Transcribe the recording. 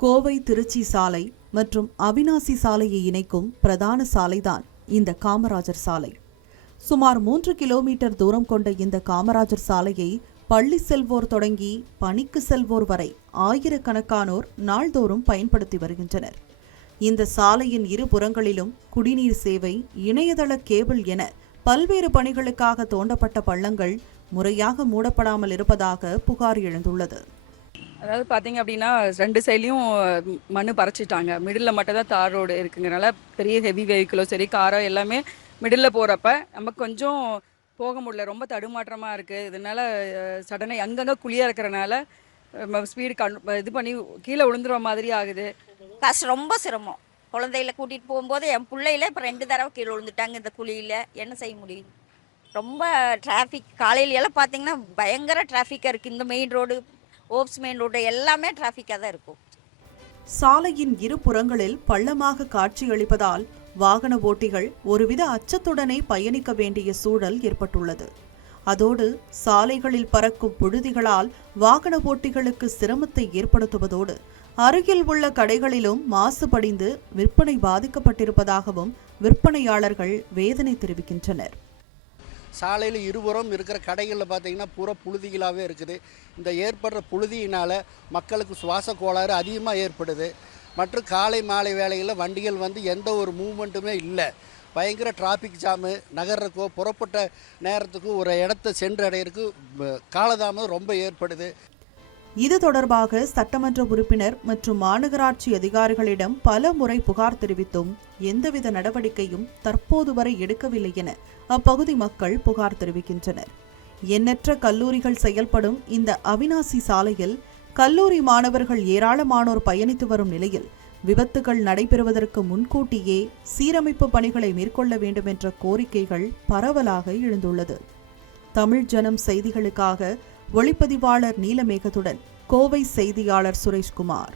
கோவை திருச்சி சாலை மற்றும் அவினாசி சாலையை இணைக்கும் பிரதான சாலைதான் இந்த காமராஜர் சாலை. சுமார் மூன்று கிலோமீட்டர் தூரம் கொண்ட இந்த காமராஜர் சாலையை பள்ளி செல்வோர் தொடங்கி பணிக்கு செல்வோர் வரை ஆயிரக்கணக்கானோர் நாள்தோறும் பயன்படுத்தி வருகின்றனர். இந்த சாலையின் இரு புறங்களிலும் குடிநீர் சேவை இணையதள கேபிள் என பல்வேறு பணிகளுக்காக தோண்டப்பட்ட பள்ளங்கள் முறையாக மூடப்படாமல் இருப்பதாக புகார் எழுந்துள்ளது. அதாவது பார்த்தீங்க அப்படின்னா ரெண்டு சைட்லையும் மண் பறைச்சிட்டாங்க. மிடில் மட்டும் தான் தார் ரோடு இருக்குங்கிறனால பெரிய ஹெவி வெஹிக்கிளோ சரி காரோ எல்லாமே மிடில் போகிறப்ப நமக்கு கொஞ்சம் போக முடியல. ரொம்ப தடுமாற்றமாக இருக்குது இதனால சடனாக அங்கங்கே குழியாக இருக்கிறனால ஸ்பீடு கண் இது பண்ணி கீழே விழுந்துடுற மாதிரி ஆகுது. கஷ்டம் ரொம்ப சிரமம். குழந்தைகளை கூட்டிகிட்டு போகும்போது என் பிள்ளையில இப்போ ரெண்டு தடவை கீழே விழுந்துட்டாங்க இந்த குழியில். என்ன செய்ய முடியும்? ரொம்ப டிராஃபிக் காலையில எல்லாம் பார்த்தீங்கன்னா பயங்கர டிராஃபிக்காக இருக்குது இந்த main road oops main road எல்லாமே டிராஃபிக்காக தான் இருக்கும். சாலையின் இரு புறங்களில் பள்ளமாக காட்சியளிப்பதால் வாகன ஓட்டிகள் ஒருவித அச்சத்துடனே பயணிக்க வேண்டிய சூழல் ஏற்பட்டுள்ளது. அதோடு சாலைகளில் பறக்கும் புழுதிகளால் வாகன ஓட்டிகளுக்கு சிரமத்தை ஏற்படுத்துவதோடு அருகில் உள்ள கடைகளிலும் மாசுபடிந்து விற்பனை பாதிக்கப்பட்டிருப்பதாகவும் விற்பனையாளர்கள் வேதனை தெரிவிக்கின்றனர். சாலையில் இருபுறம் இருக்கிற கடைகளில் பார்த்திங்கன்னா பூரா புழுதிகளாகவே இருக்குது. இந்த ஏற்படுற புழுதியினால் மக்களுக்கு சுவாச கோளாறு அதிகமாக ஏற்படுது. மற்றும் காலை மாலை வேலைகளில் வண்டிகள் வந்து எந்த ஒரு மூவ்மெண்ட்டுமே இல்லை. பயங்கர டிராஃபிக் ஜாமு நகர்றக்கோ புறப்பட்ட நேரத்துக்கு ஒரு இடத்த சென்றடையிறதுக்கு ப- காலதாமதம் ரொம்ப ஏற்படுது. இது தொடர்பாக சட்டமன்ற உறுப்பினர் மற்றும் மாநகராட்சி அதிகாரிகளிடம் பல முறை புகார் தெரிவித்தும் எந்தவித நடவடிக்கையும் தற்போது வரை எடுக்கவில்லை என அப்பகுதி மக்கள் புகார் தெரிவிக்கின்றனர். எண்ணற்ற கல்லூரிகள் செயல்படும் இந்த அவினாசி சாலையில் கல்லூரி மாணவர்கள் ஏராளமானோர் பயணித்து வரும் நிலையில் விபத்துகள் நடைபெறுவதற்கு முன்கூட்டியே சீரமைப்பு பணிகளை மேற்கொள்ள வேண்டும் என்ற கோரிக்கைகள் பரவலாக எழுந்துள்ளது. தமிழ் ஜனம் செய்திகளுக்காக ஒளிப்பதிவாளர் நீலமேகத்துடன் கோவை செய்தியாளர் சுரேஷ்குமார்.